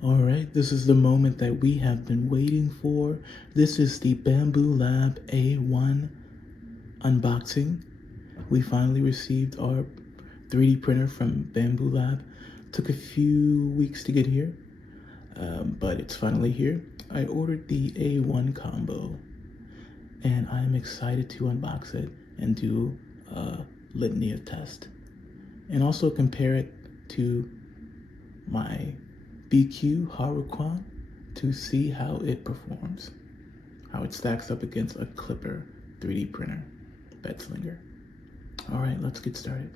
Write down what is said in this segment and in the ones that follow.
All right, this is the moment that we have been waiting for. This is the Bambu Lab A1 unboxing. We finally received our 3D printer from Bambu Lab. Took a few weeks to get here, but it's finally here. I ordered the A1 Combo, and I'm excited to unbox it and do a litany of tests, and also compare it to my BQ Hurakan to see how it performs, how it stacks up against a Clipper 3D printer bed slinger. All right, let's get started.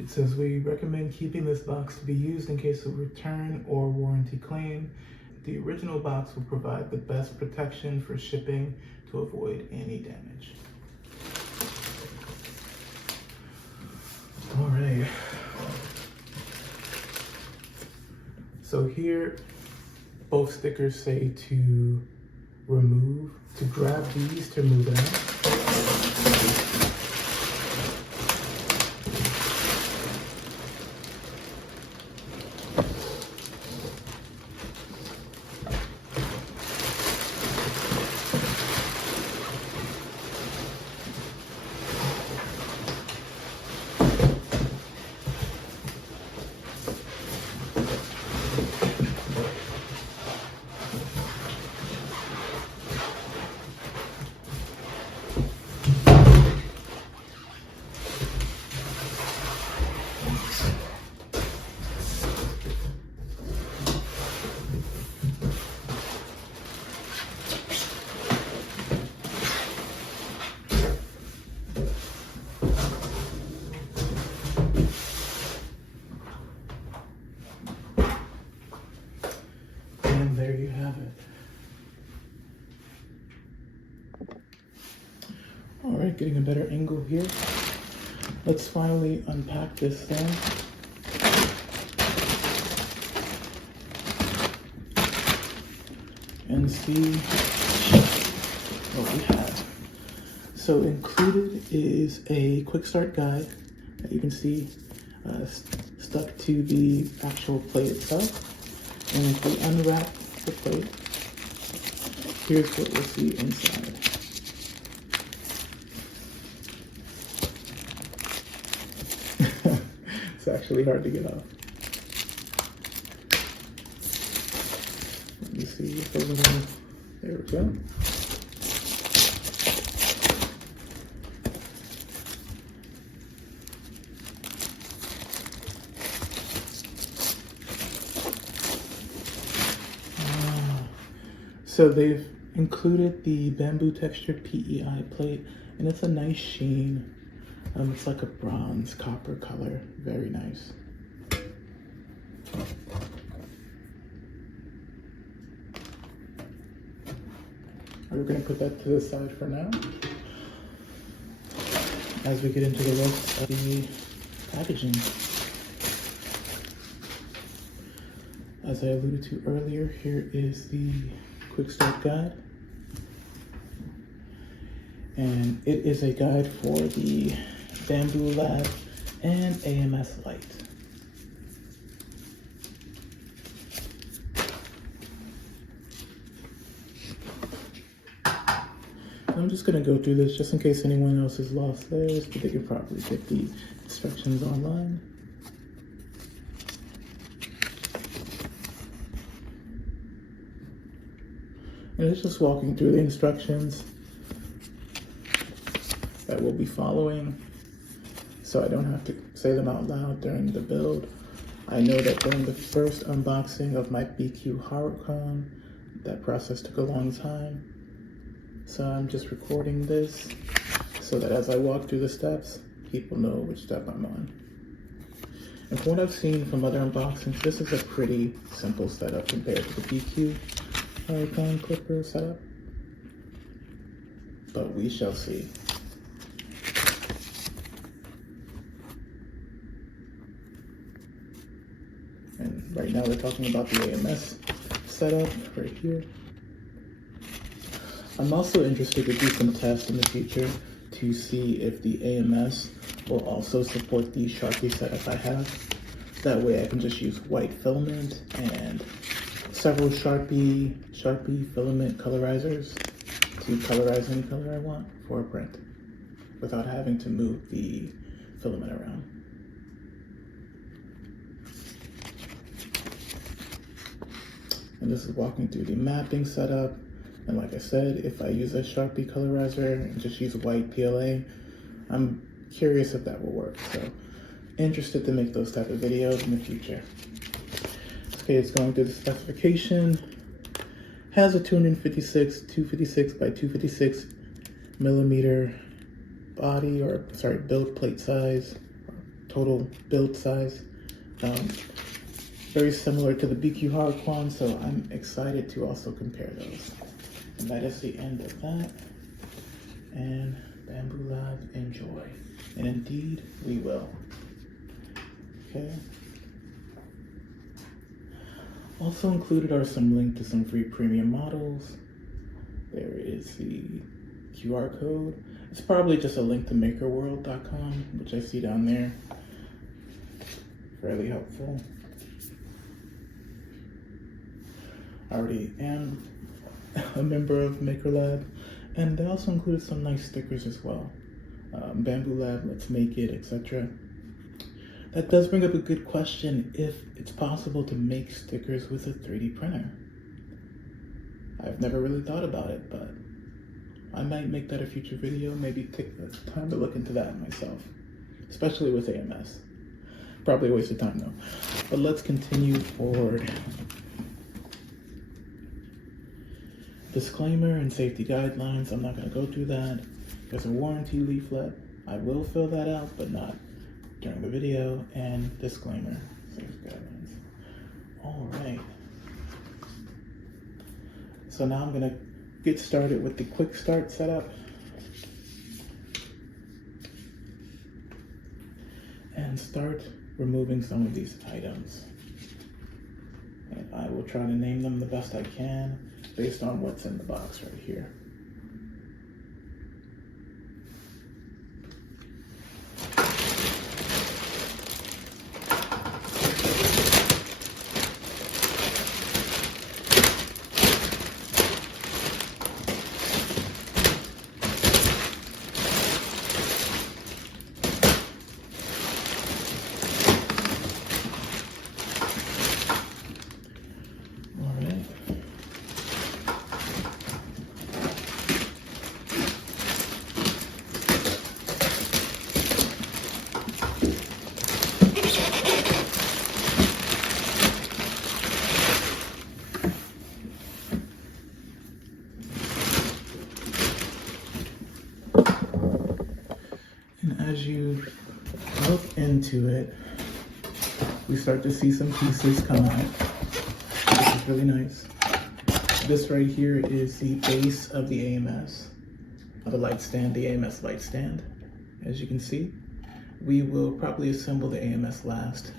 It says we recommend keeping this box to be used in case of return or warranty claim. The original box will provide the best protection for shipping to avoid any damage. All right. So here, both stickers say to grab these to move it out. And there you have it. All right, getting a better angle here. Let's finally unpack this thing. And see what we have. So included is a quick start guide that you can see stuck to the actual plate itself. And if we unwrap the plate, here's what we'll see inside. It's actually hard to get off. Let me see if a little, there we go. So they've included the bamboo textured PEI plate, and it's a nice sheen. It's like a bronze copper color, very nice. We're gonna put that to the side for now, as we get into the rest of the packaging. As I alluded to earlier, here is the quick start guide. And it is a guide for the Bambu Lab and AMS Lite. I'm just gonna go through this just in case anyone else has lost theirs, but they can probably get the instructions online. And it's just walking through the instructions that we'll be following, so I don't have to say them out loud during the build. I know that during the first unboxing of my BQ Hurakan, that process took a long time. So I'm just recording this so that as I walk through the steps, people know which step I'm on. And from what I've seen from other unboxings, this is a pretty simple setup compared to the BQ Hurakan clipper setup. But we shall see. And right now we're talking about the AMS setup right here. I'm also interested to do some tests in the future to see if the AMS will also support the Sharpie setup I have. That way I can just use white filament and several Sharpie filament colorizers to colorize any color I want for a print without having to move the filament around. And this is walking through the mapping setup. And like I said, if I use a Sharpie colorizer and just use white PLA, I'm curious if that will work. So interested to make those type of videos in the future. Okay, it's going through the specification. Has a 256 by 256 millimeter body, or sorry, build plate size, total build size. Very similar to the BQ Hurakan, so I'm excited to also compare those. And that is the end of that. And Bambu Lab, enjoy. And indeed, we will. Okay. Also included are some links to some free premium models. There is the QR code. It's probably just a link to makerworld.com, which I see down there. Fairly helpful. I already am a member of Maker Lab, and they also included some nice stickers as well. Bambu Lab, Let's Make It, etc. That does bring up a good question if it's possible to make stickers with a 3D printer. I've never really thought about it, but I might make that a future video, maybe take the time to look into that myself, especially with AMS. Probably a waste of time though. But let's continue forward. Disclaimer and safety guidelines, I'm not going to go through that. There's a warranty leaflet. I will fill that out, but not during the video. And disclaimer, safety guidelines. All right. So now I'm going to get started with the quick start setup. And start removing some of these items. And I will try to name them the best I can based on what's in the box right here. As you look into it, we start to see some pieces come out, which is really nice. This right here is the base of the AMS, of the light stand, the AMS light stand. As you can see, we will probably assemble the AMS last.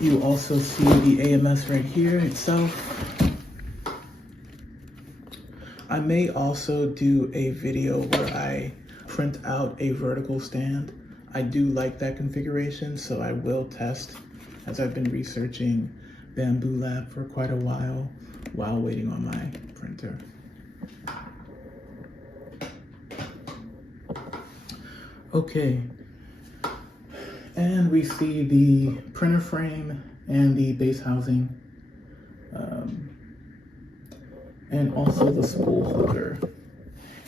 You also see the AMS right here itself. I may also do a video where I print out a vertical stand. I do like that configuration, so I will test, as I've been researching Bambu Lab for quite a while waiting on my printer. Okay, and we see the printer frame and the base housing. And also the spool holder.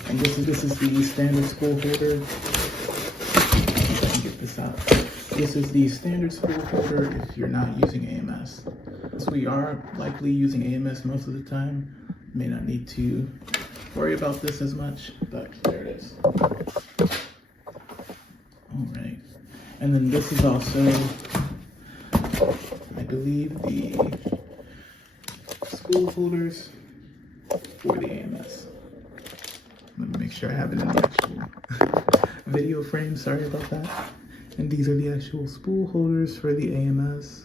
And this is the standard spool holder. Let me get this out. This is the standard spool holder if you're not using AMS. So we are likely using AMS most of the time. May not need to worry about this as much, but there it is. All right. And then this is also, I believe, the spool holders for the AMS. Let me make sure I have it in the actual video frame. Sorry about that. And these are the actual spool holders for the AMS.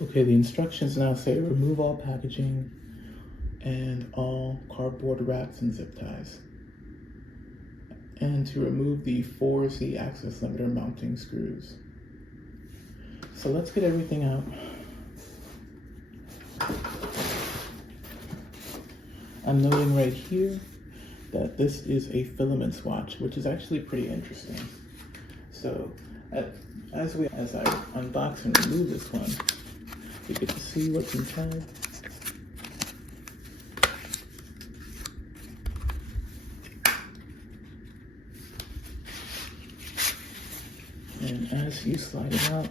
Okay, the instructions now say remove all packaging and all cardboard wraps and zip ties. And to remove the 4Z access limiter mounting screws. So let's get everything out. I'm noting right here that this is a filament swatch, which is actually pretty interesting. So as I unbox and remove this one, you get to see what's inside. And as you slide it out,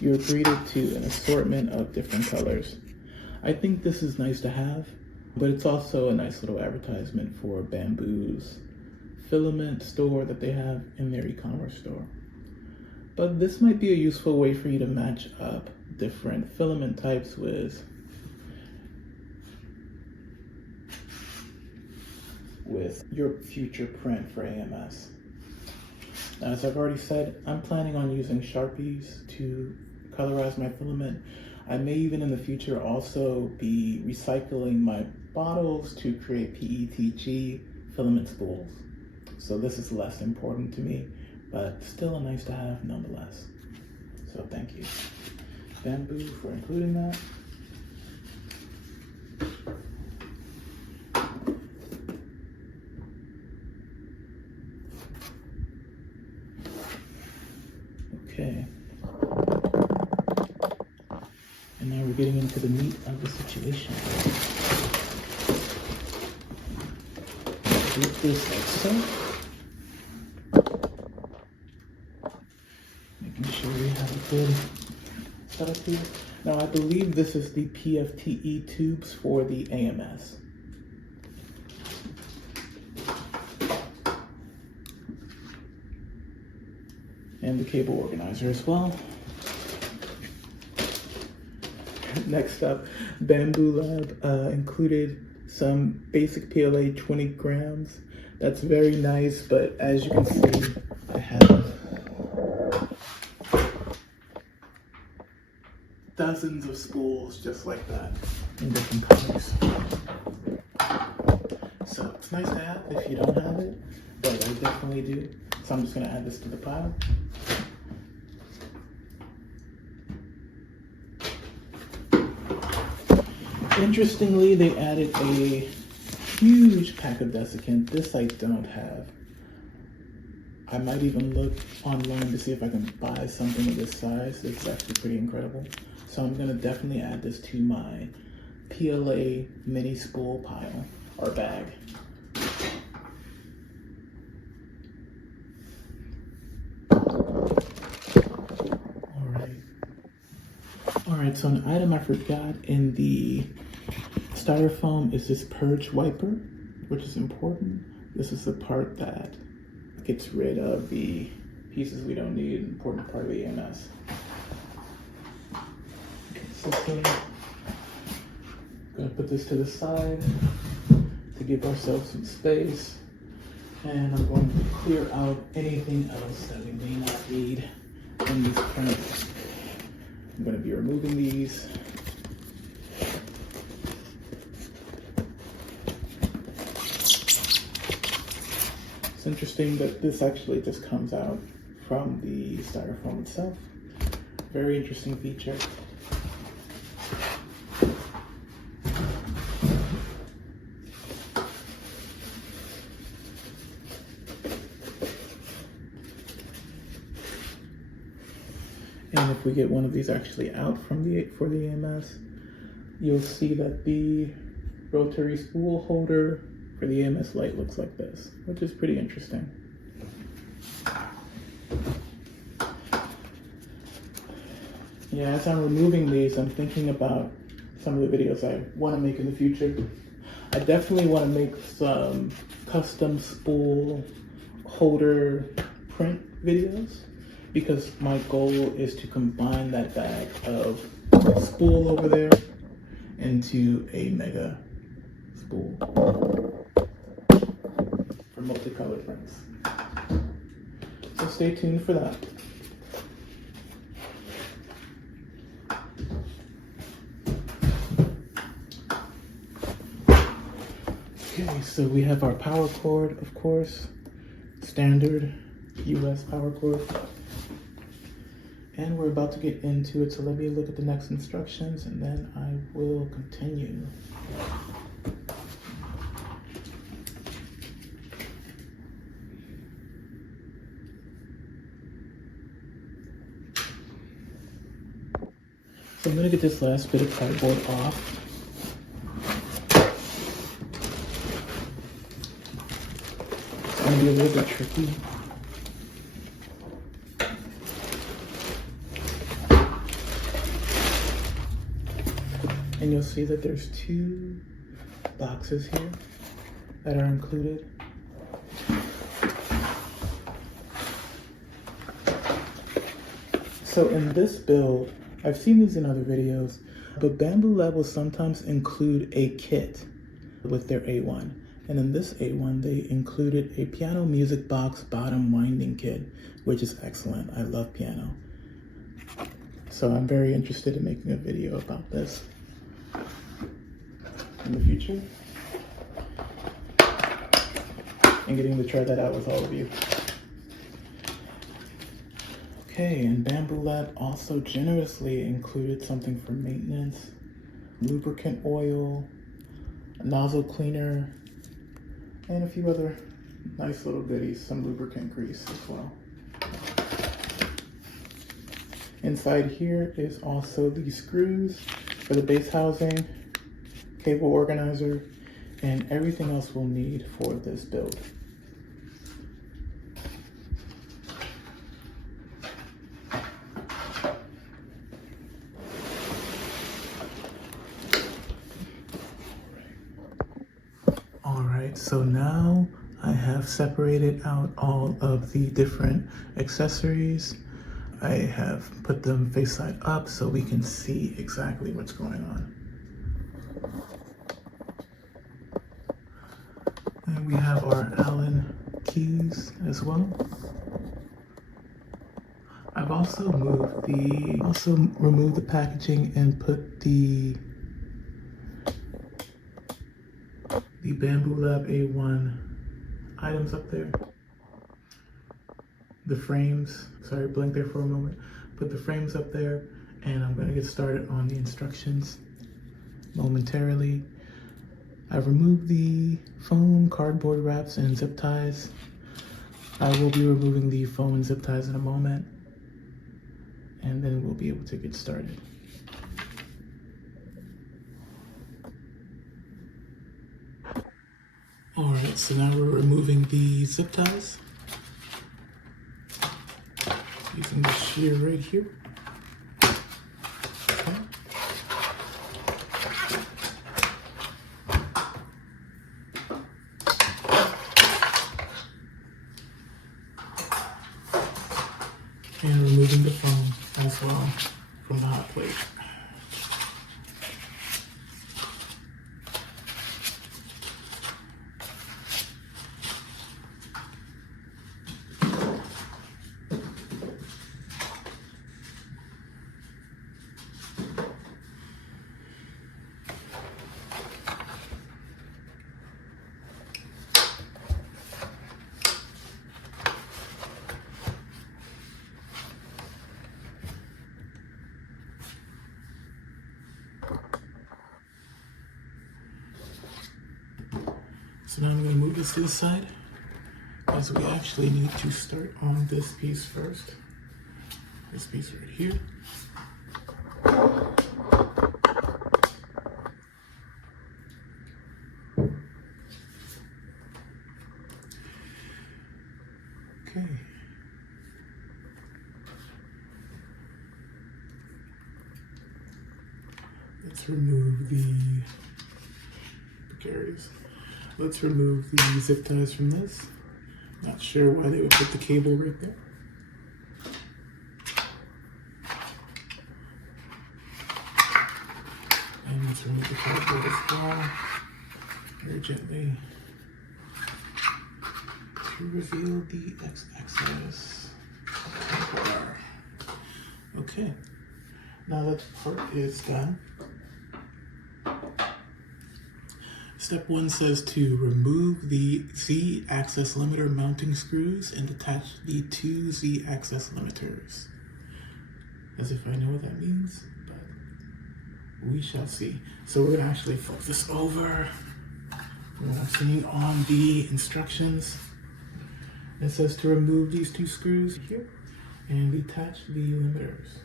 you're greeted to an assortment of different colors. I think this is nice to have, but it's also a nice little advertisement for Bambu's filament store that they have in their e-commerce store. But this might be a useful way for you to match up different filament types with your future print for AMS. Now, as I've already said, I'm planning on using Sharpies to colorize my filament. I may even in the future also be recycling my bottles to create PETG filament spools. So this is less important to me, but still a nice to have nonetheless. So thank you, Bambu, for including that. Okay. And now we're getting into the meat of the situation. Flip this like so. Making sure we have a good setup here. Now I believe this is the PFTE tubes for the AMS. And the cable organizer as well. Next up, Bambu Lab included some basic PLA 20 grams. That's very nice, but as you can see, I have dozens of spools just like that in different colors. So it's nice to have if you don't have it, but I definitely do. So I'm just gonna add this to the pile. Interestingly, they added a huge pack of desiccant. This I don't have. I might even look online to see if I can buy something of this size. It's actually pretty incredible. So I'm gonna definitely add this to my PLA mini spool pile or bag. All right, so an item I forgot in the styrofoam is this purge wiper, which is important. This is the part that gets rid of the pieces we don't need, an important part of the AMS. Okay, so I'm gonna put this to the side to give ourselves some space. And I'm going to clear out anything else that we may not need in this print. I'm going to be removing these. It's interesting that this actually just comes out from the styrofoam itself. Very interesting feature. And if we get one of these actually out from for the AMS, you'll see that the rotary spool holder for the AMS Lite looks like this, which is pretty interesting. Yeah, as I'm removing these, I'm thinking about some of the videos I want to make in the future. I definitely want to make some custom spool holder print videos because my goal is to combine that bag of spool over there into a mega spool for multicolored prints. So stay tuned for that. Okay, so we have our power cord, of course, standard US power cord. And we're about to get into it, so let me look at the next instructions and then I will continue. So I'm gonna get this last bit of cardboard off. It's gonna be a little bit tricky. And you'll see that there's 2 boxes here that are included. So in this build, I've seen these in other videos, but Bambu Lab will sometimes include a kit with their A1. And in this A1, they included a piano music box bottom winding kit, which is excellent. I love piano. So I'm very interested in making a video about this in the future and getting to try that out with all of you. Okay, and Bambu Lab also generously included something for maintenance, lubricant oil, a nozzle cleaner, and a few other nice little goodies, some lubricant grease as well. Inside here is also the screws for the base housing, cable organizer, and everything else we'll need for this build. Alright, so now I have separated out all of the different accessories. I have put them face side up so we can see exactly what's going on. And we have our Allen keys as well. I've also removed the packaging and put the Bambu Lab A1 items up there. The frames, sorry, blink there for a moment. Put the frames up there, and I'm gonna get started on the instructions momentarily. I've removed the foam, cardboard wraps, and zip ties. I will be removing the foam and zip ties in a moment, and then we'll be able to get started. All right, so now we're removing the zip ties using the shear right here. Okay. And removing the foam as well from the hot plate. So now I'm going to move this to the side, because we actually need to start on this piece first. This piece right here. Okay. Let's remove the precarious. Let's remove the zip ties from this. Not sure why they would put the cable right there. And let's remove the cardboard as well. Very gently to reveal the x-axis. Okay, now that part is done. Step 1 says to remove the Z-axis limiter mounting screws and attach the 2 Z-axis limiters. As if I know what that means, but we shall see. So we're gonna actually flip this over. What I'm seeing on the instructions, it says to remove these 2 screws here and detach the limiters.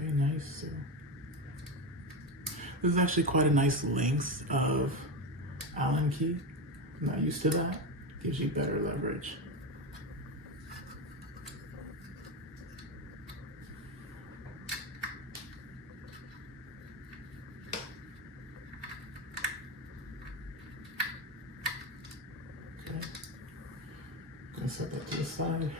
Okay, nice. So this is actually quite a nice length of Allen key. I'm not used to that. Gives you better leverage. Okay, gonna set that to the side.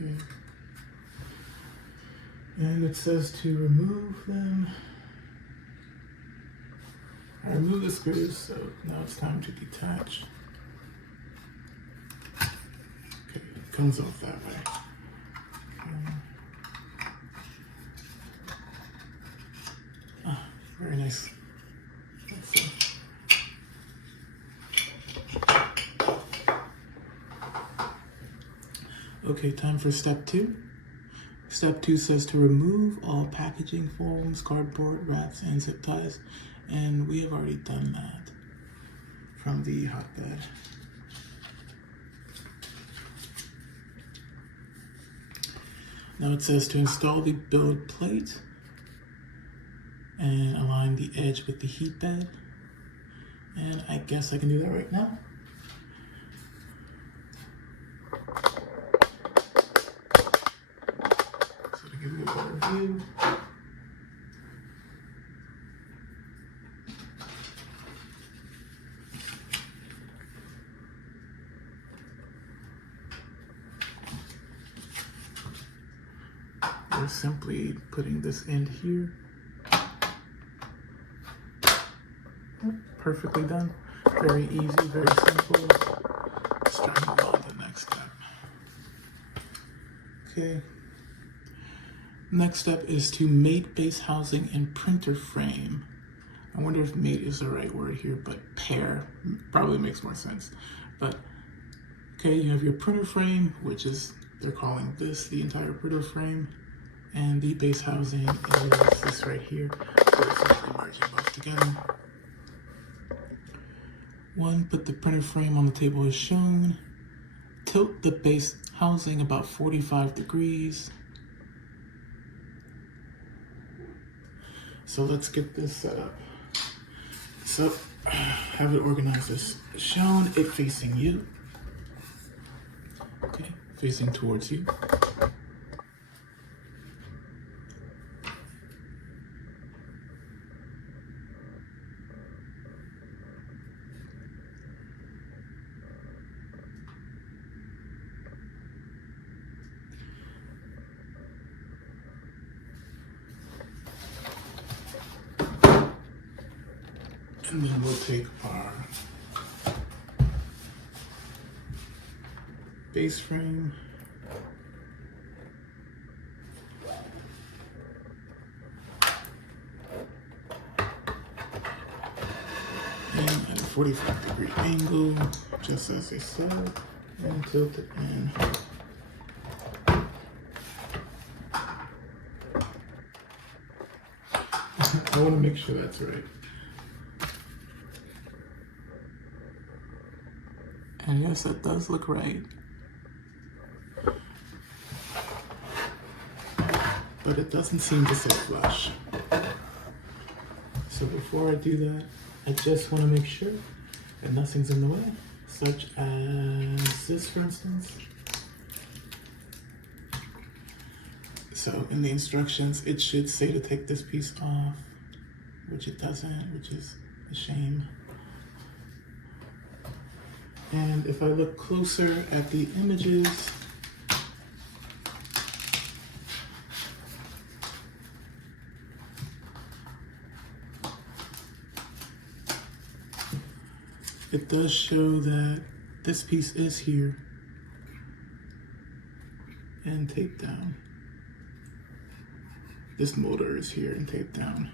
Okay. And it says to remove them. I removed the screws, so now it's time to detach. Okay, it comes off that way. Very nice. Okay, time for step 2. Step 2 says to remove all packaging foams, cardboard, wraps, and zip ties. And we have already done that from the hotbed. Now it says to install the build plate and align the edge with the heat bed. And I guess I can do that right now. So to give you a better view. We're simply putting this end here. Yep, perfectly done. Very easy, very simple. Let's try and move on to the next step. Okay. Next step is to mate base housing and printer frame. I wonder if mate is the right word here, but pair probably makes more sense. But okay, you have your printer frame, which is, they're calling this the entire printer frame. And the base housing is this right here. So we're simply merging both together. 1, put the printer frame on the table as shown. Tilt the base housing about 45 degrees. So let's get this set up. So have it organized as shown, it facing you. Okay, facing towards you. And then we'll take our base frame. And at a 45-degree angle, just as they said, and tilt it in. I want to make sure that's right. And yes, that does look right. But it doesn't seem to sit flush. So before I do that, I just want to make sure that nothing's in the way, such as this, for instance. So in the instructions, it should say to take this piece off, which it doesn't, which is a shame. And if I look closer at the images, it does show that this piece is here and taped down. This motor is here and taped down,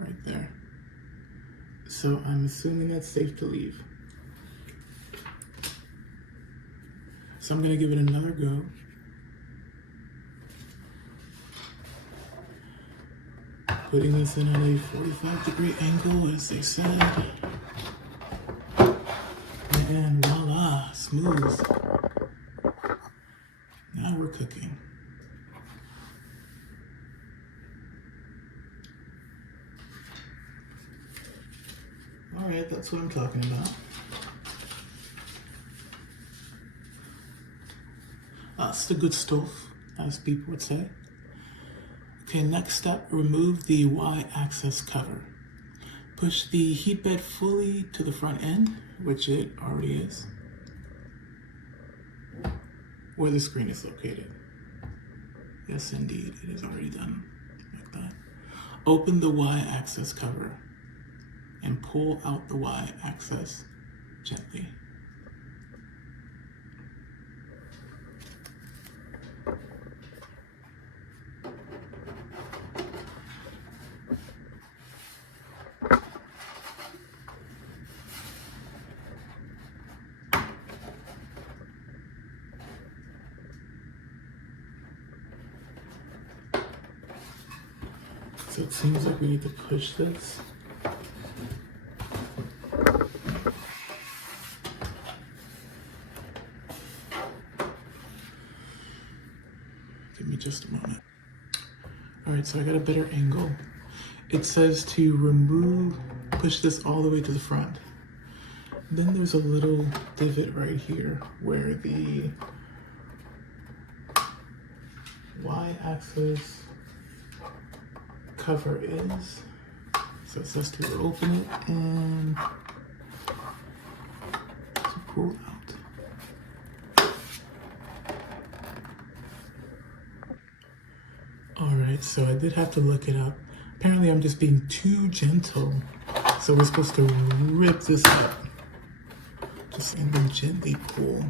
right there. So I'm assuming that's safe to leave. So I'm gonna give it another go. Putting this in at a 45-degree angle, as they said. And voila, smooth. Now we're cooking. All right, that's what I'm talking about. That's the good stuff, as people would say. Okay, next step, remove the Y-axis cover. Push the heat bed fully to the front end, which it already is, where the screen is located. Yes, indeed, it is already done like that. Open the Y-axis cover and pull out the Y-axis gently. So it seems like we need to push this. Give me just a moment. All right, so I got a better angle. It says to push this all the way to the front. Then there's a little divot right here where the Y-axis cover is. So it says to open it and to pull out. All right, so I did have to look it up. Apparently I'm just being too gentle. So we're supposed to rip this up. Just and then gently pull.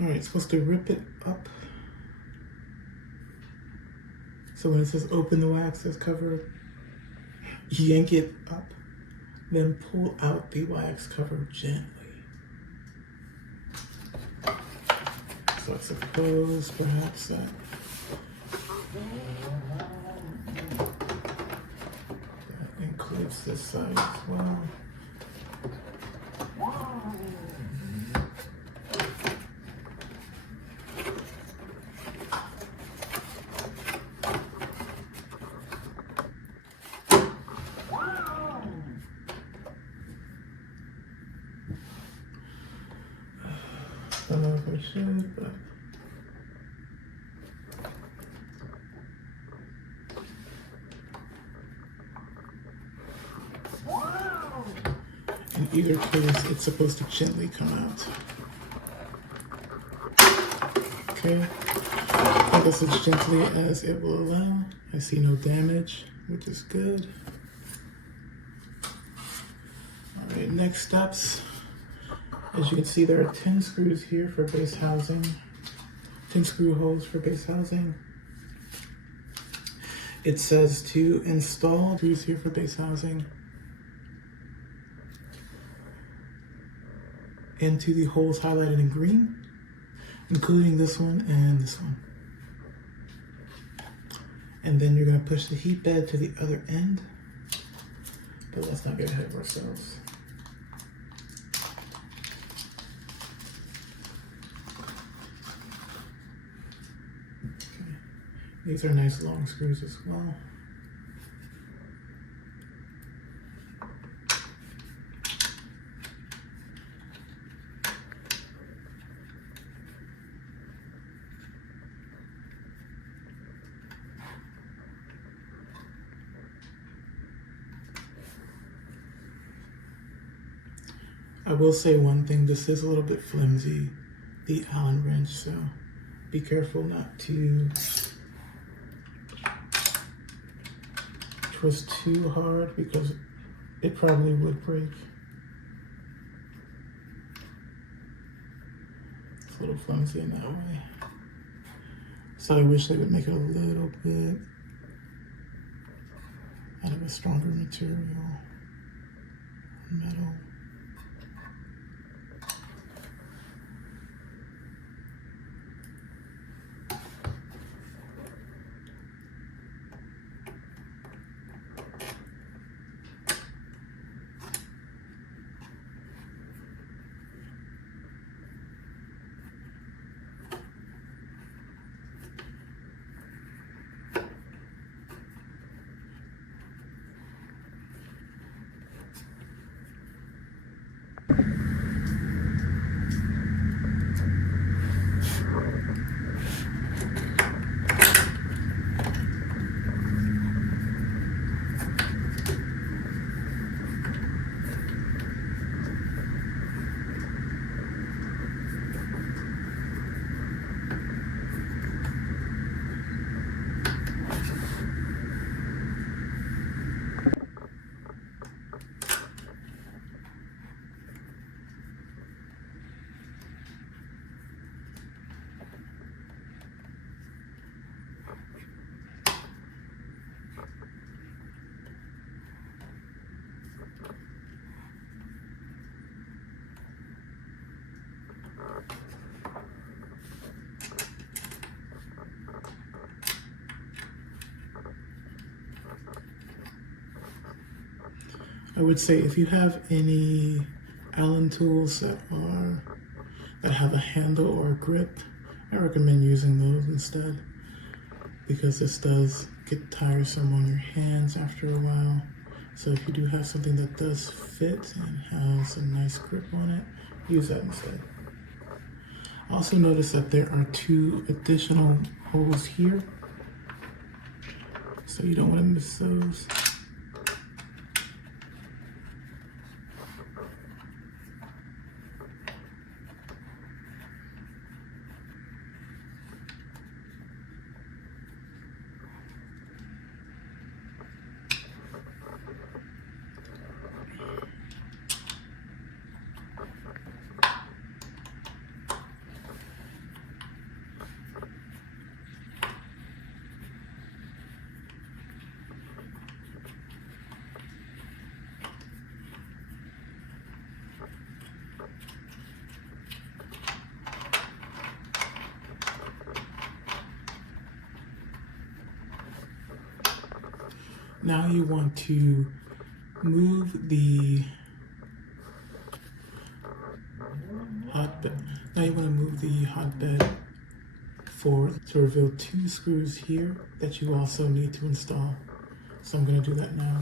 All right, supposed to rip it up. So when it says open the Y-axis cover, yank it up, then pull out the Y-axis cover gently. So I suppose perhaps that includes this side as well. I should, but in either case, it's supposed to gently come out. Okay, I guess as gently as it will allow. I see no damage, which is good. All right, next steps. As you can see, there are 10 screws here for base housing, 10 screw holes for base housing. It says to install screws here for base housing into the holes highlighted in green, including this one and this one. And then you're going to push the heat bed to the other end, but let's not get ahead of ourselves. Okay. These are nice long screws as well. I will say one thing, this is a little bit flimsy, the Allen wrench, so be careful not to twist too hard because it probably would break. It's a little flimsy in that way. So I wish they would make it a little bit out of a stronger material, metal. I would say if you have any Allen tools that have a handle or a grip, I recommend using those instead, because this does get tiresome on your hands after a while. So if you do have something that does fit and has a nice grip on it, use that instead. Also notice that there are 2 additional holes here, so you don't want to miss those. Now you want to move the hotbed. Now you want to move the hotbed forward to reveal 2 screws here that you also need to install. So I'm going to do that now.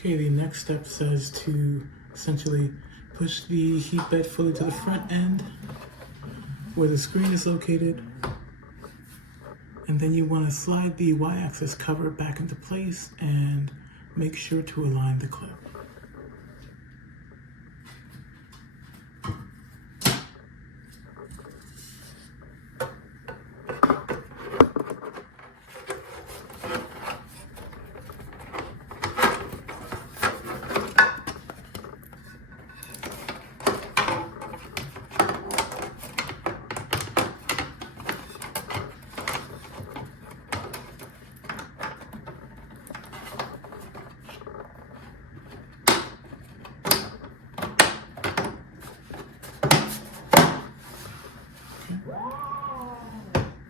Okay, the next step says to essentially push the heat bed fully to the front end where the screen is located. And then you want to slide the y-axis cover back into place and make sure to align the clip.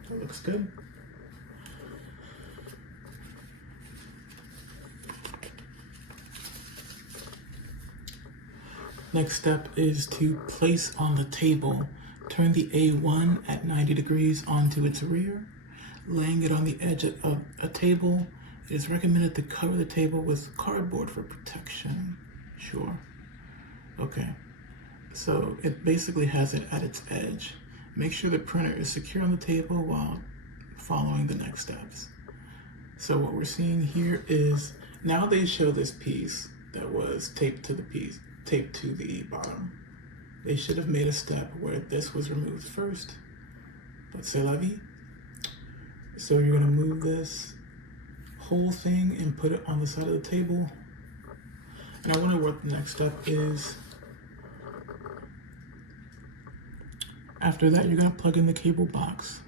That looks good. Next step is to place on the table. Turn the A1 at 90 degrees onto its rear, laying it on the edge of a table. It is recommended to cover the table with cardboard for protection. Sure. Okay. So it basically has it at its edge. Make sure the printer is secure on the table while following the next steps. So what we're seeing here is, now they show this piece that was taped to the bottom. They should have made a step where this was removed first, but c'est la vie. So you're gonna move this whole thing and put it on the side of the table. And I wonder what the next step is. After that, you're gonna plug in the cable box.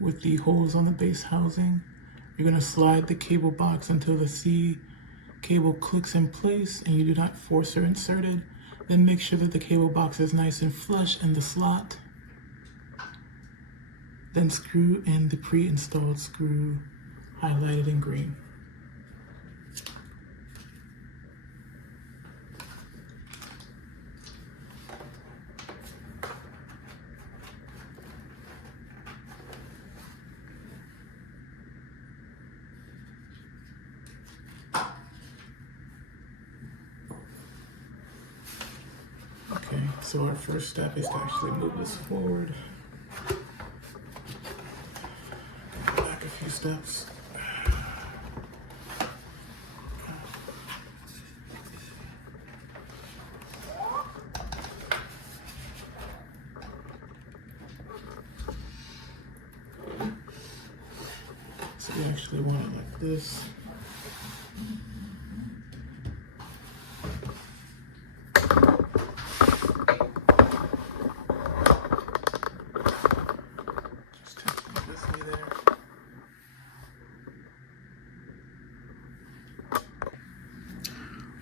With the holes on the base housing, you're gonna slide the cable box until the C cable clicks in place and you do not force or insert it. Then make sure that the cable box is nice and flush in the slot. Then screw in the pre-installed screw highlighted in green. Okay, so our first step is to actually move this forward. Back a few steps. So we actually want it like this.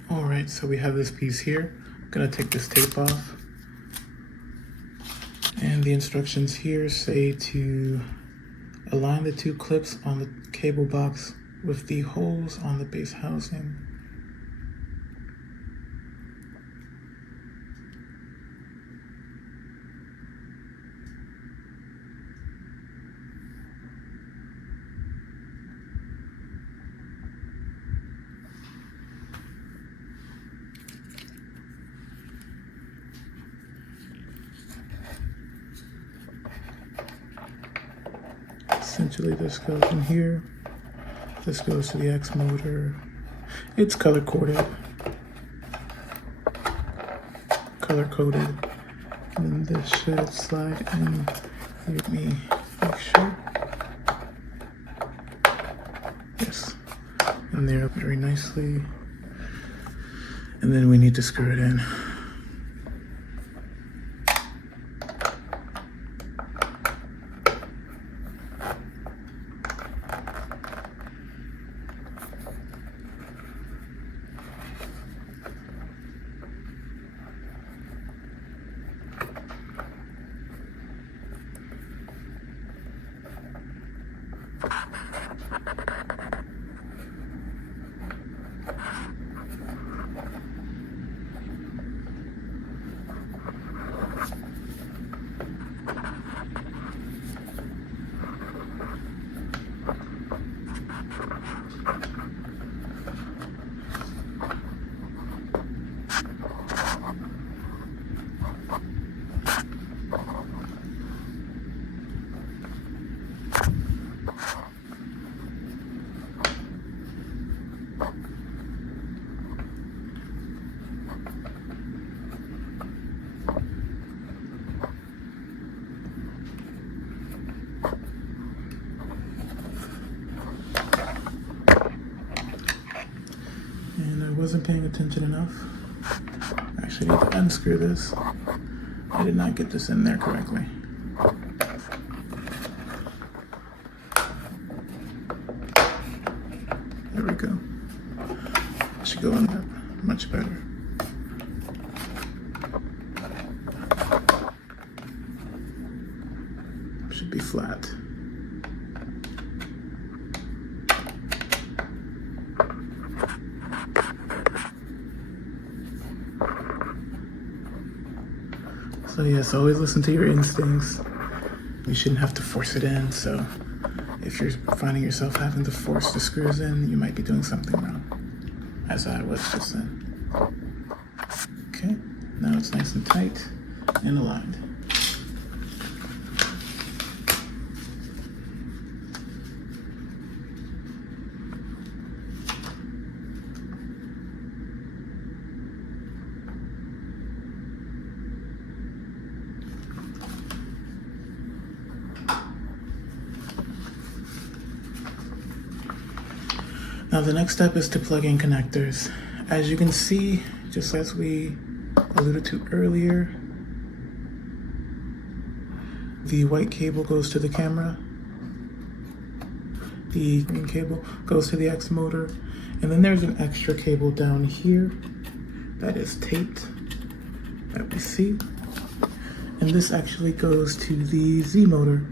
All right, so we have this piece here. I'm gonna take this tape off. And the instructions here say to align the two clips on the cable box with the holes on the base housing. Essentially, this goes in here. This goes to the X motor. It's color coded. And then this should slide in. Let me make sure. Yes. In there very nicely. And then we need to screw it in. wasn't paying attention enough. I actually need to unscrew this. I did not get this in there correctly. There we go. Should go in there much better. Should be flat. So yes, always listen to your instincts. You shouldn't have to force it in, so if you're finding yourself having to force the screws in, you might be doing something wrong, as I was just then. Okay, now it's nice and tight and aligned. Now the next step is to plug in connectors. As you can see, just as we alluded to earlier, the white cable goes to the camera, the green cable goes to the X motor, and then there's an extra cable down here that is taped that we see, and this actually goes to the Z motor.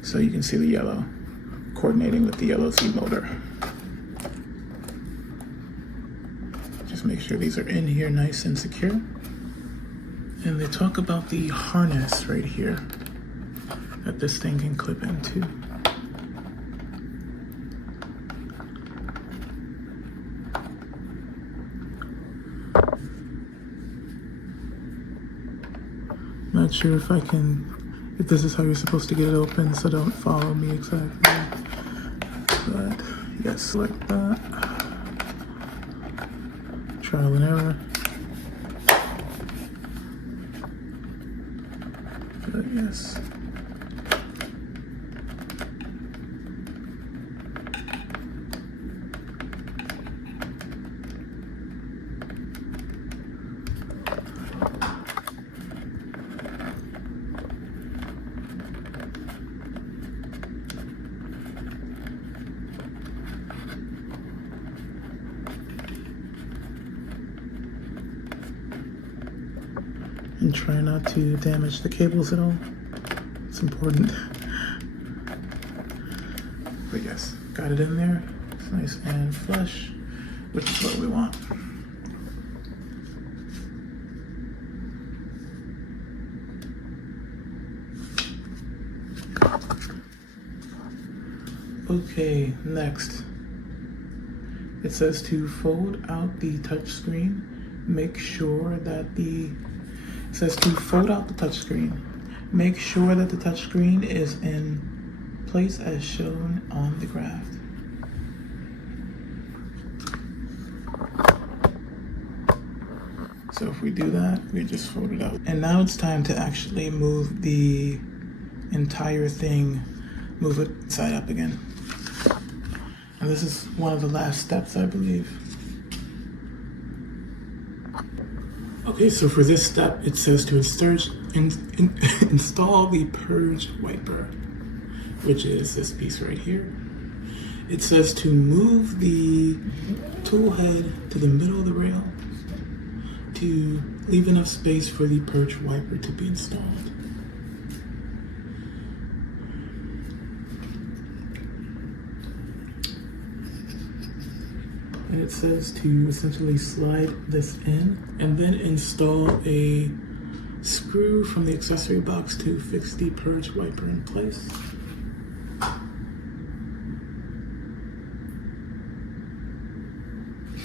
So you can see the yellow coordinating with the yellow Z motor. Just make sure these are in here nice and secure. And they talk about the harness right here that this thing can clip into. Not sure if this is how you're supposed to get it open, so don't follow me exactly. But yes, like that. Trial and error. But yes. And try not to damage the cables at all. It's important. But yes, got it in there. It's nice and flush, which is what we want. Okay, next. It says to fold out the touch screen. Make sure that it says to fold out the touchscreen. Make sure that the touchscreen is in place as shown on the graph. So if we do that, we just fold it out. And now it's time to actually move the entire thing, move it side up again. And this is one of the last steps, I believe. Okay, so for this step, it says to install the purge wiper, which is this piece right here. It says to move the tool head to the middle of the rail to leave enough space for the purge wiper to be installed. And it says to essentially slide this in and then install a screw from the accessory box to fix the purge wiper in place.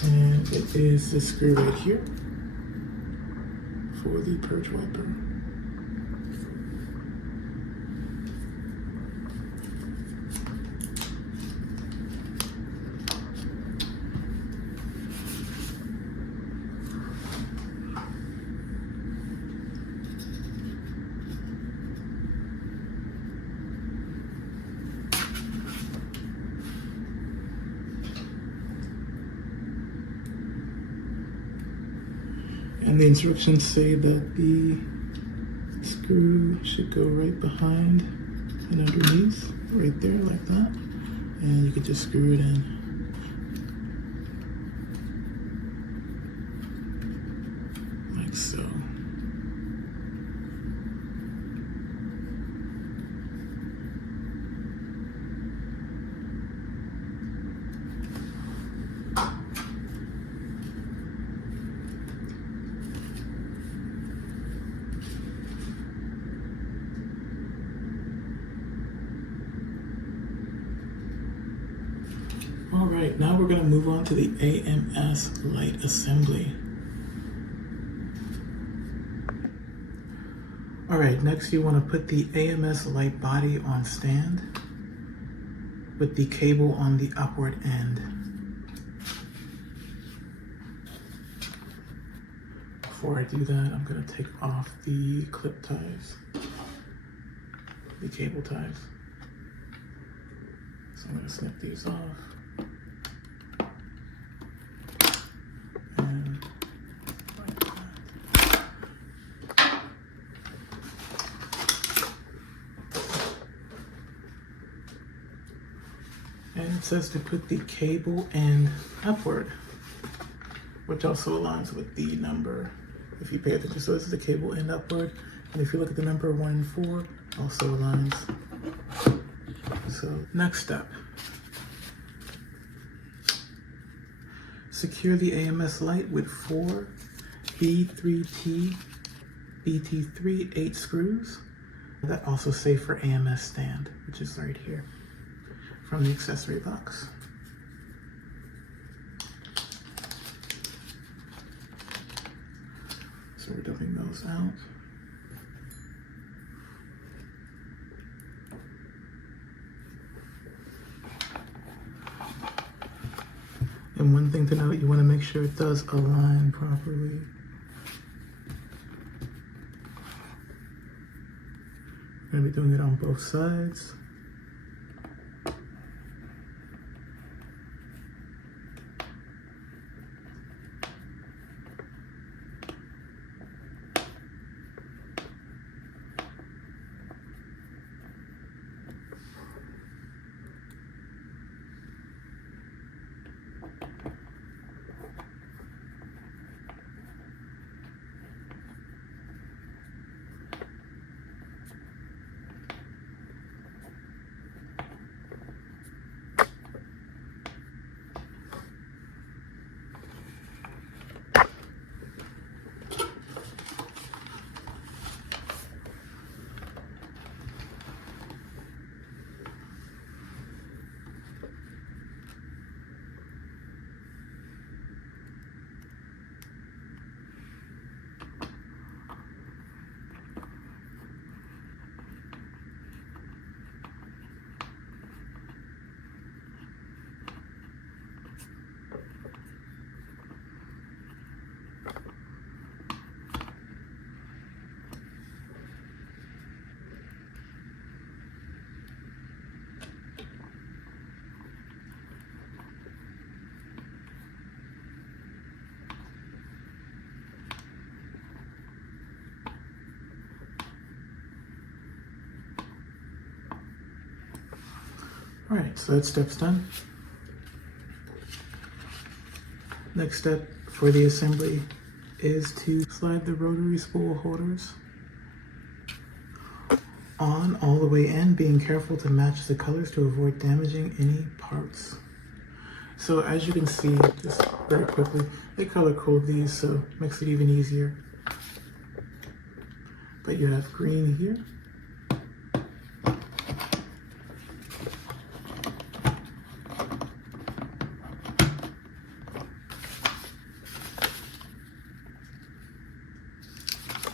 And it is this screw right here for the purge wiper. And the instructions say that the screw should go right behind and underneath, right there, like that. And you can just screw it in. Like so. All right, now we're gonna move on to the AMS Lite Assembly. All right, next you wanna put the AMS Lite body on stand with the cable on the upward end. Before I do that, I'm gonna take off the clip ties, the cable ties. So I'm gonna snip these off. And it says to put the cable end upward, which also aligns with the number, if you pay attention. So this is the cable end upward, and if you look at the number 1 and 4, also aligns. So next step, secure the AMS Lite with 4 B3T BT3 8 screws that also say for AMS stand, which is right here from the accessory box. So we're dumping those out. And one thing to note, you want to make sure it does align properly. We're going to be doing it on both sides. All right, so that step's done. Next step for the assembly is to slide the rotary spool holders on all the way in, being careful to match the colors to avoid damaging any parts. So as you can see, just very quickly, they color code these, so it makes it even easier. But you have green here.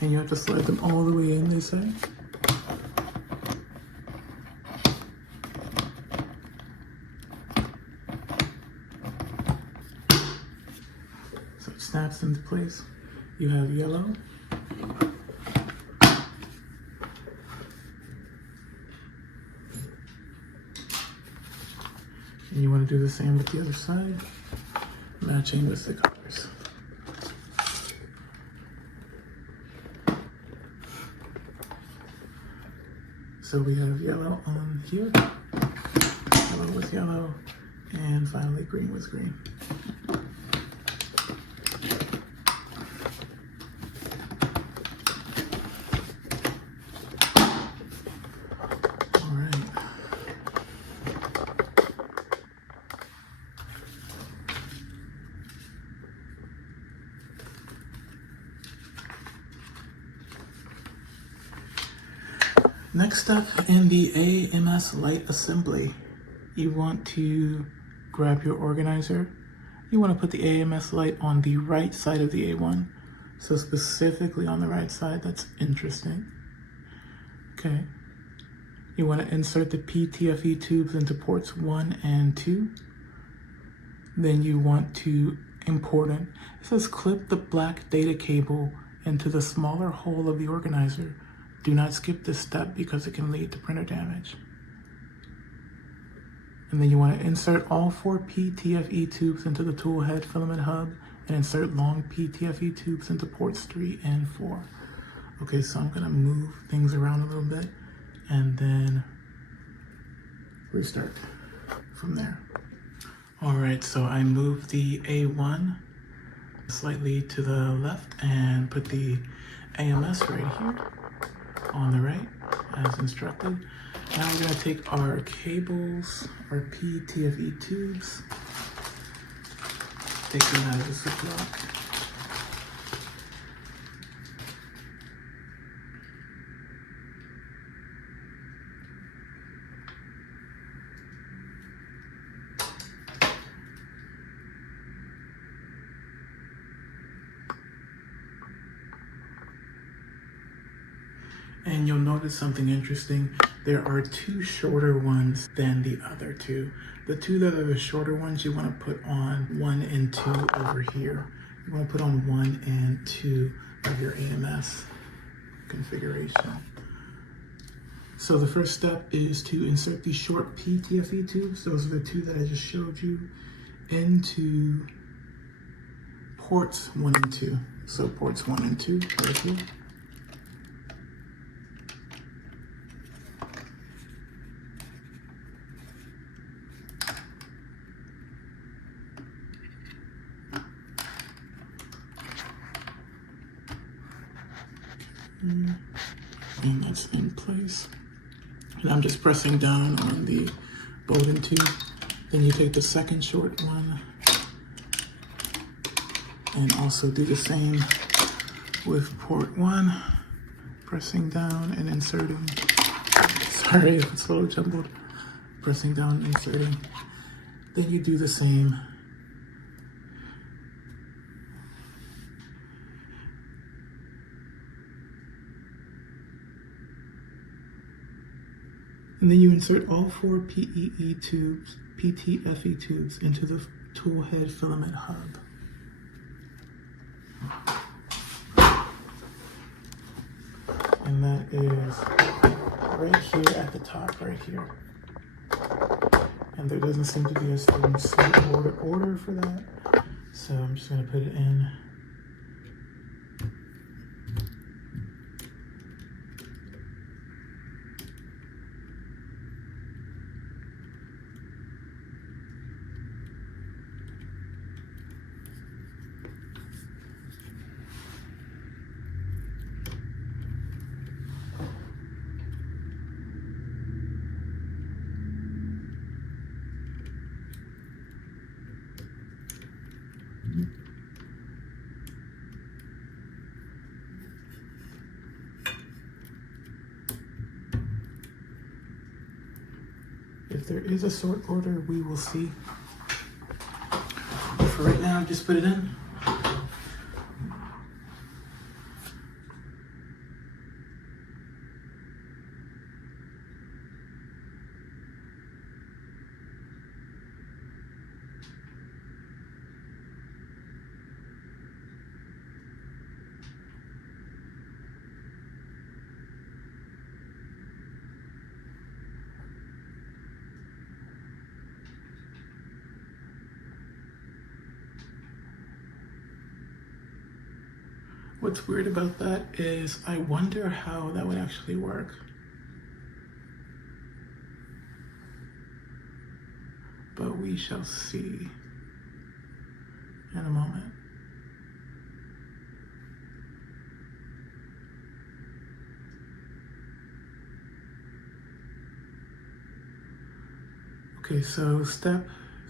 And you have to slide them all the way in, they say. So it snaps into place. You have yellow. And you want to do the same with the other side, matching with the colors. So we have yellow on here, yellow with yellow, and finally green with green. All right. Next up in the AMS Lite Assembly, you want to grab your organizer. You want to put the AMS Lite on the right side of the A1. So specifically on the right side, that's interesting. Okay. You want to insert the PTFE tubes into ports 1 and 2. Then you want to, important, it says clip the black data cable into the smaller hole of the organizer. Do not skip this step because it can lead to printer damage. And then you want to insert all 4 PTFE tubes into the tool head filament hub and insert long PTFE tubes into ports 3 and 4. Okay, so I'm gonna move things around a little bit and then restart from there. All right, so I moved the A1 slightly to the left and put the AMS right here on the right as instructed. Now we're gonna take our cables, our PTFE tubes, take them out of the ziplock. And you'll notice something interesting. There are 2 shorter ones than the other 2. The 2 that are the shorter ones, you want to put on 1 and 2 over here. You want to put on 1 and 2 of your AMS configuration. So the first step is to insert these short PTFE tubes. Those are the 2 that I just showed you into ports 1 and 2. So ports 1 and 2 right here. And that's in place. And I'm just pressing down on the Bowden tube. Then you take the second short one and also do the same with port 1, pressing down and inserting. Sorry if it's a little jumbled. Pressing down and inserting. Then you do the same and then you insert all 4 PTFE tubes into the tool head filament hub. And that is right here at the top, right here. And there doesn't seem to be a certain order for that. So I'm just gonna put it in. If there is a sort order, we will see. But for right now, just put it in. What's weird about that is I wonder how that would actually work. but we shall see in a moment. Okay, so step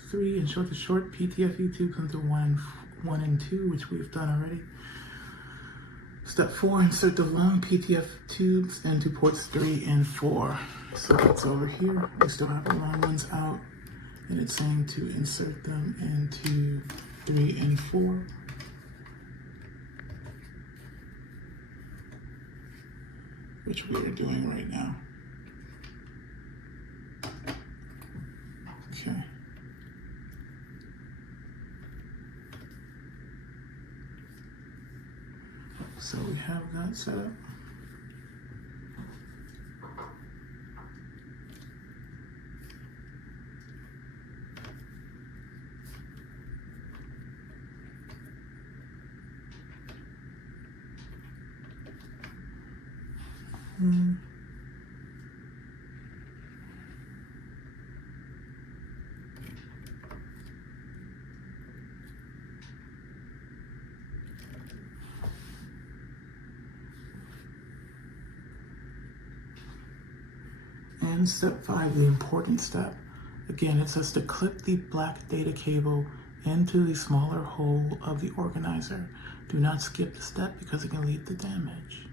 3, insert the short PTFE tubes into 1 and 2, which we've done already. Step 4, insert the long PTF tubes into ports 3 and 4. So that's over here. We still have the long ones out, and it's saying to insert them into 3 and 4. Which we are doing right now. Okay. So we have that set up. And step 5, the important step. Again, it says to clip the black data cable into the smaller hole of the organizer. Do not skip the step because it can lead to damage.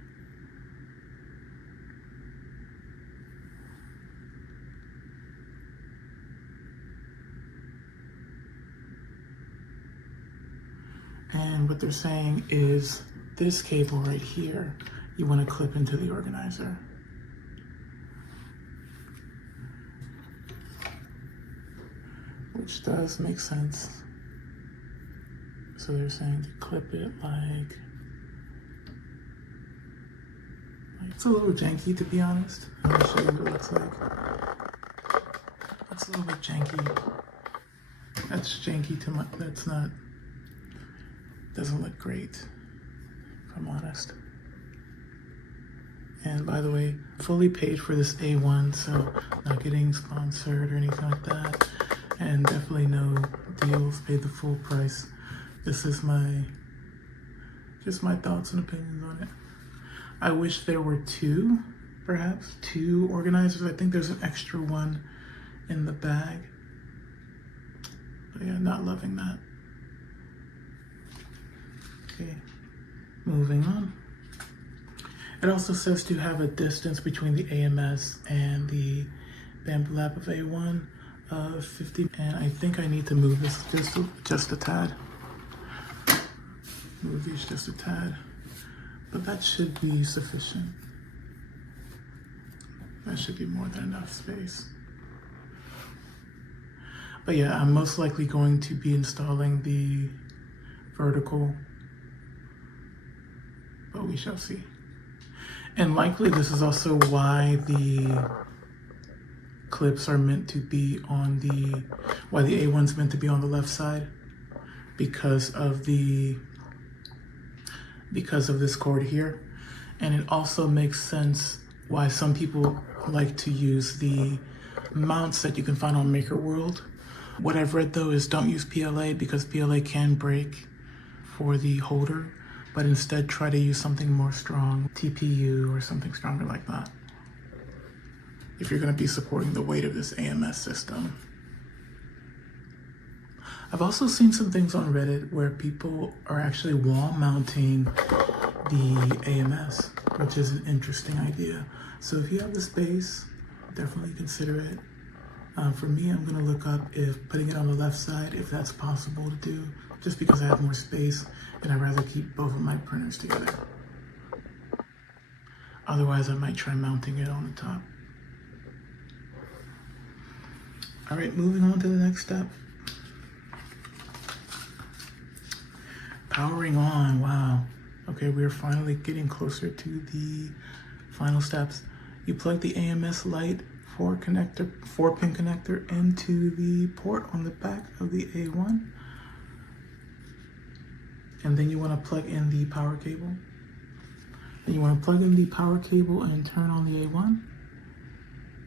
And what they're saying is this cable right here, you want to clip into the organizer. Which does make sense. So they're saying to clip it like it's a little janky, to be honest. I'm gonna show you what it looks like. It's a little bit janky. That's janky to my, that's not, doesn't look great, if I'm honest. And by the way, fully paid for this A1, so not getting sponsored or anything like that. And definitely no deals, paid the full price. This is just my thoughts and opinions on it. I wish there were perhaps two organizers. I think there's an extra one in the bag. But yeah, not loving that. Okay, moving on. It also says to have a distance between the AMS and the Bambu Lab A1 of 50, and I think I need to move this just a tad. Move these just a tad, but that should be sufficient. That should be more than enough space. But yeah, I'm most likely going to be installing the vertical, but we shall see. And likely this is also why the clips are meant to be on why the A1's meant to be on the left side, because of this cord here. And it also makes sense why some people like to use the mounts that you can find on Maker World. What I've read though is don't use PLA because PLA can break for the holder, but instead try to use something more strong, TPU or something stronger like that, if you're going to be supporting the weight of this AMS system. I've also seen some things on Reddit where people are actually wall mounting the AMS, which is an interesting idea. So if you have the space, definitely consider it. For me, I'm going to look up if putting it on the left side, if that's possible to do, just because I have more space and I'd rather keep both of my printers together. Otherwise, I might try mounting it on the top. All right, moving on to the next step. Powering on, wow. Okay, we're finally getting closer to the final steps. You plug the AMS Lite 4-pin connector into the port on the back of the A1. And then you want to plug in the power cable. Then you want to plug in the power cable and turn on the A1.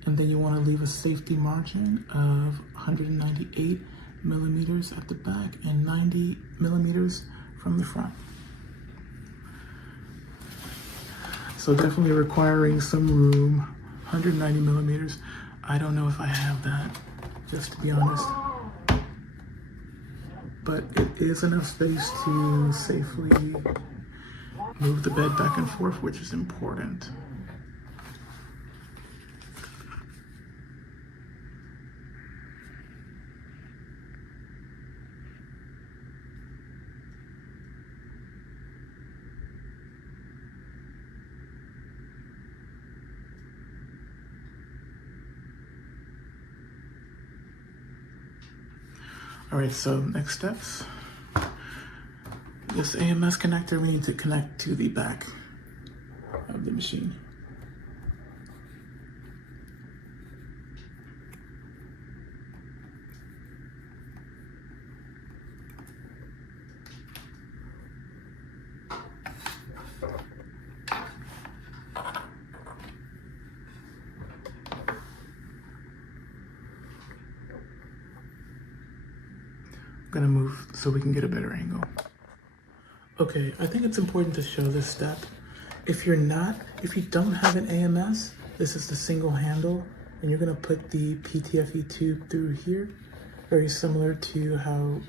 And then you want to leave a safety margin of 198 millimeters at the back and 90 millimeters from the front. So definitely requiring some room, 190 millimeters. I don't know if I have that, just to be honest. But it is enough space to safely move the bed back and forth, which is important. All right, so next steps. This AMS connector we need to connect to the back of the machine. I'm gonna move so we can get a better angle. Okay, I think it's important to show this step. If you don't have an AMS, this is the single handle, and you're gonna put the PTFE tube through here, very similar to how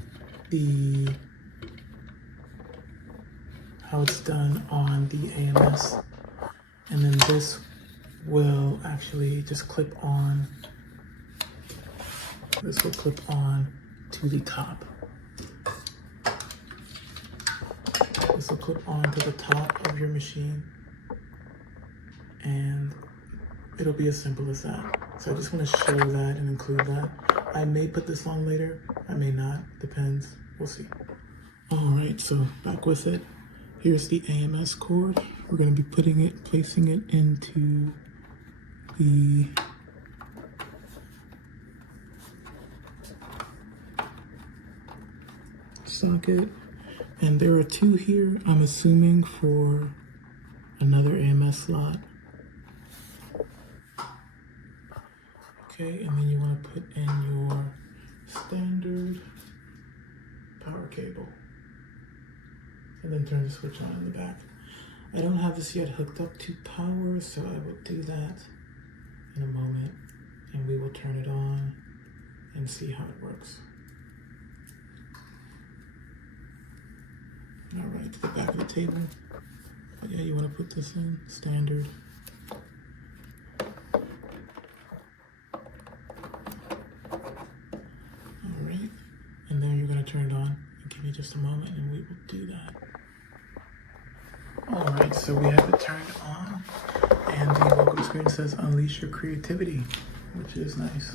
it's done on the AMS. And then this will actually just clip on. This will clip on to the top. This will clip on to the top of your machine, and it'll be as simple as that. So I just want to show that and include that. I may put this on later, I may not, depends, we'll see. All right, so back with it. Here's the AMS cord. We're going to be placing it into the socket. And there are two here, I'm assuming, for another AMS slot. Okay, and then you want to put in your standard power cable. And then turn the switch on in the back. I don't have this yet hooked up to power, so I will do that in a moment. And we will turn it on and see how it works. All right, to the back of the table. But yeah, you want to put this in standard. All right, and then you're going to turn it on. Give me just a moment and we will do that. All right, so we have it turned on, and the welcome screen says unleash your creativity, which is nice.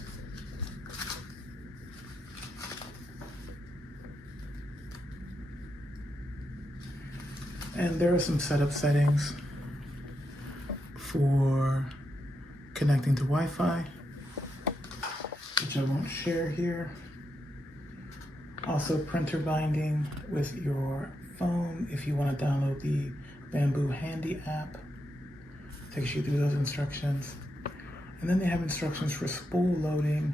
And there are some setup settings for connecting to Wi-Fi, which I won't share here. Also printer binding with your phone if you want to download the Bambu Handy app. Takes you through those instructions. And then they have instructions for spool loading,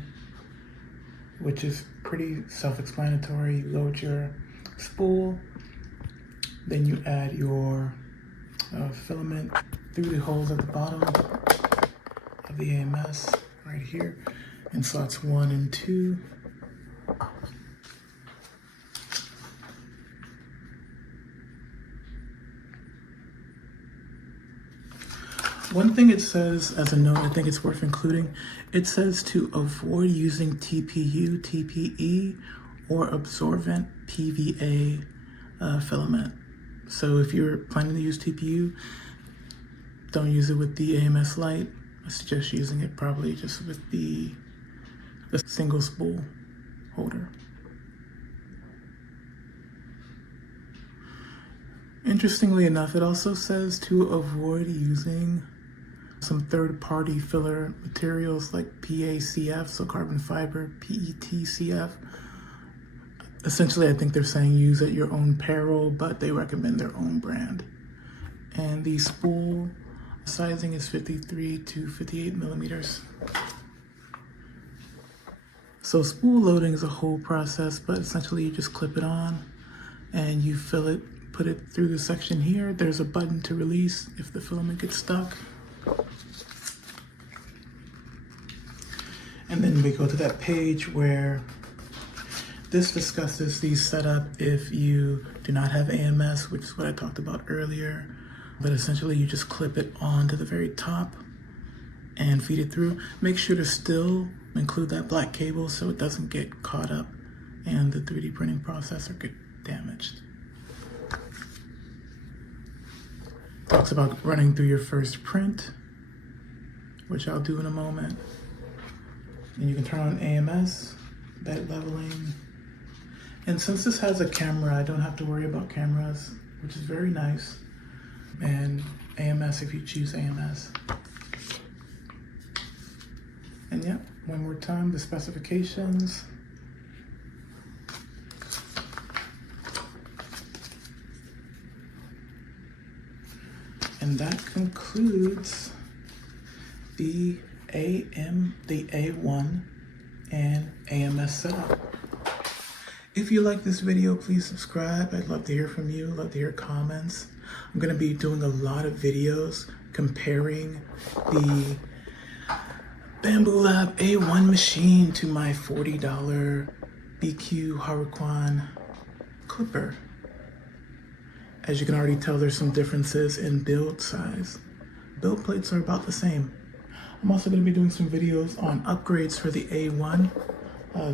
which is pretty self-explanatory. You load your spool, then you add your filament through the holes at the bottom of the AMS right here in slots 1 and 2. One thing it says as a note, I think it's worth including, it says to avoid using TPU, TPE, or absorbent PVA filament. So if you're planning to use TPU, don't use it with the AMS Lite. I suggest using it probably just with the single spool holder. Interestingly enough, it also says to avoid using some third-party filler materials like PACF, so carbon fiber, PETCF. Essentially, I think they're saying use at your own peril, but they recommend their own brand. And the spool Sizing is 53 to 58 millimeters. So spool loading is a whole process, but essentially you just clip it on and you fill it, put it through the section here. There's a button to release if the filament gets stuck. And then we go to that page where this discusses the setup if you do not have AMS, which is what I talked about earlier. But essentially you just clip it onto the very top and feed it through. Make sure to still include that black cable so it doesn't get caught up and the 3D printing processor get damaged. Talks about running through your first print, which I'll do in a moment. And you can turn on AMS, bed leveling. And since this has a camera, I don't have to worry about cameras, which is very nice. And AMS if you choose AMS. And yeah, one more time, the specifications. And that concludes the A1 and AMS setup. If you like this video, please subscribe. I'd love to hear from you, love to hear comments. I'm gonna be doing a lot of videos comparing the Bambu Lab A1 machine to my $40 BQ Hurakan clipper. As you can already tell, there's some differences in build size. Build plates are about the same. I'm also going to be doing some videos on upgrades for the A1,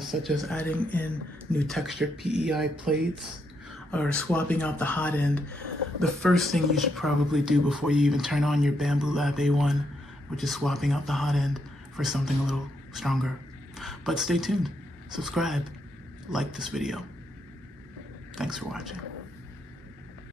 such as adding in new textured PEI plates or swapping out the hot end. The first thing you should probably do before you even turn on your Bambu Lab A1, which is swapping out the hot end for something a little stronger. But stay tuned, subscribe, like this video. Thanks for watching.